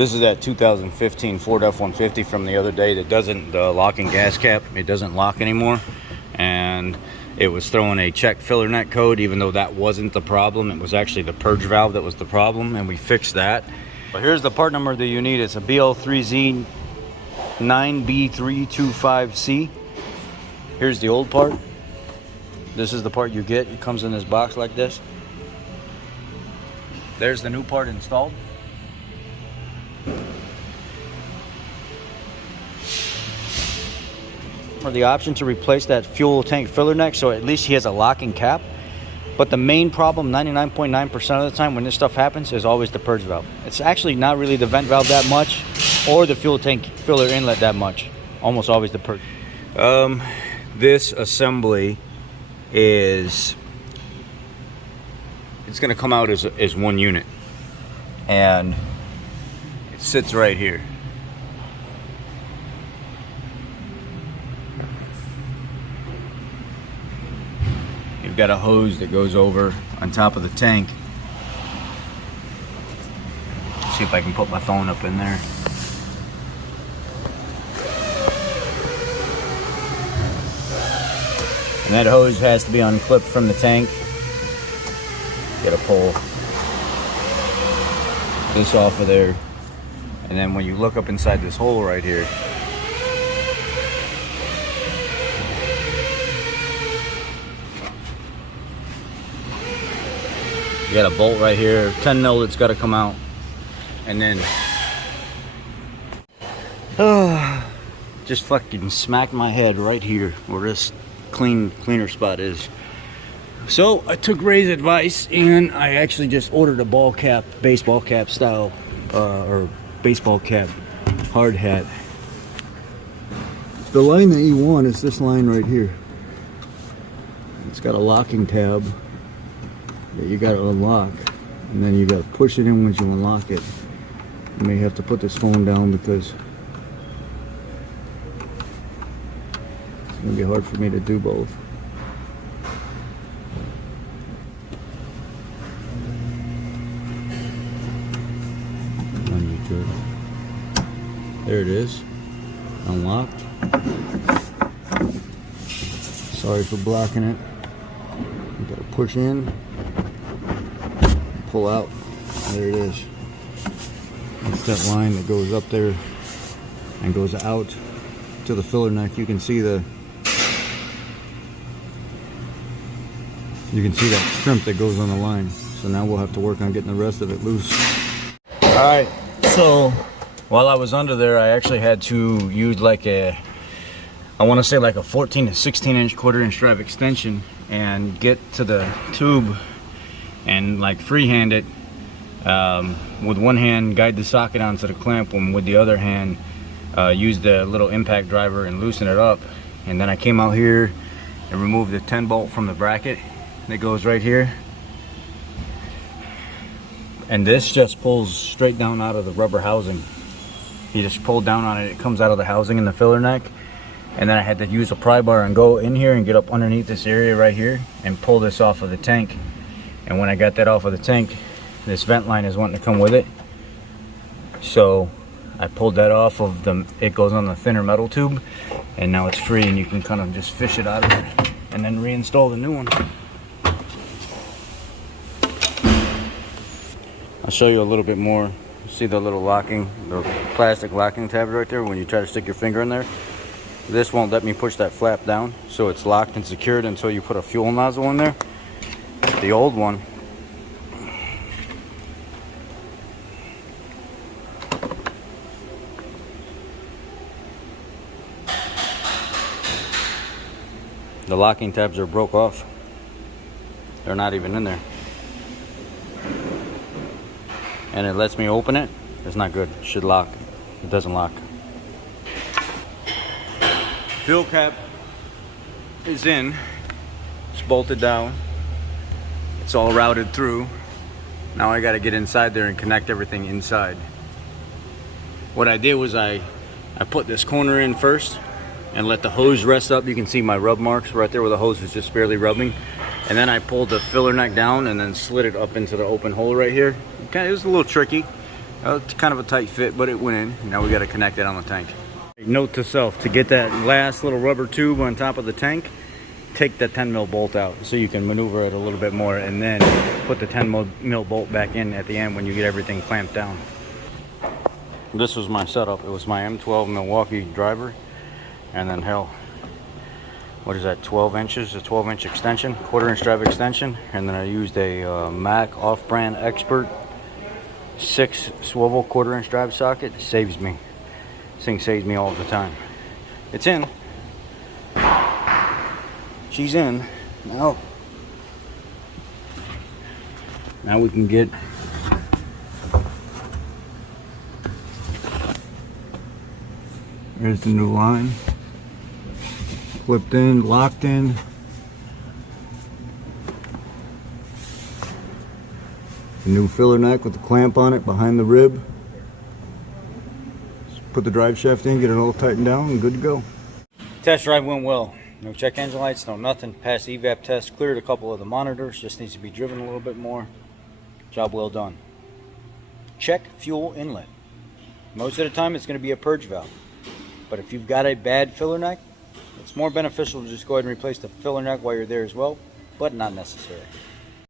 This is that 2015 Ford F-150 from the other day that doesn't, the locking gas cap, it doesn't lock anymore. And it was throwing a check filler neck code, even though that wasn't the problem. It was actually the purge valve that was the problem, and we fixed that. But here's the part number that you need. It's a BL3Z 9B325C. Here's the old part. This is the part you get. It comes in this box like this. There's the new part installed. Or the option to replace that fuel tank filler neck, so at least he has a locking cap. But the main problem 99.9% of the time when this stuff happens is always the purge valve. It's actually not really the vent valve that much or the fuel tank filler inlet that much. Almost always the purge. This assembly is, it's going to come out as one unit, and it sits right here. You've got a hose that goes over on top of the tank. Let's see if I can put my phone up in there. And that hose has to be unclipped from the tank. Get a pull this off of there. And then when you look up inside this hole right here, you got a bolt right here, 10 mil that's got to come out. And then just fucking smacked my head right here where this cleaner spot is. So I took Ray's advice and I actually just ordered a ball cap, baseball cap style, or baseball cap hard hat. The line that you want is this line right here. It's got a locking tab that you got to unlock, and then you got to push it in once you unlock it. You may have to put this phone down because it's going to be hard for me to do both. There it is, unlocked. Sorry for blocking it. You got to push in, pull out. There it is. That's that line that goes up there and goes out to the filler neck. You can see that shrimp that goes on the line. So now we'll have to work on getting the rest of it loose. All right, so while I was under there, I actually had to use like I want to say like a 14 to 16 inch 1/4 inch drive extension and get to the tube and like freehand it with one hand, guide the socket onto the clamp, and with the other hand use the little impact driver and loosen it up. And then I came out here and removed the 10 bolt from the bracket that goes right here, and this just pulls straight down out of the rubber housing. You just pull down on it, it comes out of the housing in the filler neck. And then I had to use a pry bar and go in here and get up underneath this area right here and pull this off of the tank. And when I got that off of the tank, this vent line is wanting to come with it. So I pulled that off of it goes on the thinner metal tube, and now it's free and you can kind of just fish it out of there and then reinstall the new one. I'll show you a little bit more. See the little locking, the plastic locking tab right there when you try to stick your finger in there? This won't let me push that flap down, so it's locked and secured until you put a fuel nozzle in there. The old one, the locking tabs are broke off. They're not even in there. And it lets me open it. It's not good. It should lock. It doesn't lock. Fuel cap is in. It's bolted down. It's all routed through. Now I got to get inside there and connect everything inside. What I did was I put this corner in first and let the hose rest up. You can see my rub marks right there where the hose is just barely rubbing. And then I pulled the filler neck down and then slid it up into the open hole right here. Okay, it was a little tricky, It's kind of a tight fit, but it went in. Now we got to connect it on the tank. Note to self, to get that last little rubber tube on top of the tank, take that 10 mil bolt out so you can maneuver it a little bit more, and then put the 10 mil bolt back in at the end when you get everything clamped down. This was my setup. It was my M12 Milwaukee driver, and then what is that, 12 inches, a 12-inch extension, quarter-inch drive extension, and then I used a Mac off-brand Expert 6 swivel quarter-inch drive socket. It saves me. This thing saves me all the time. It's in. She's in. Now we can get there's the new line. Flipped in, locked in. The new filler neck with the clamp on it behind the rib. Just put the drive shaft in, get it all tightened down, and good to go. Test drive went well. No check engine lights, no nothing. Passed evap test, cleared a couple of the monitors, just needs to be driven a little bit more. Job well done. Check fuel inlet. Most of the time it's going to be a purge valve. But if you've got a bad filler neck, it's more beneficial to just go ahead and replace the filler neck while you're there as well, but not necessary.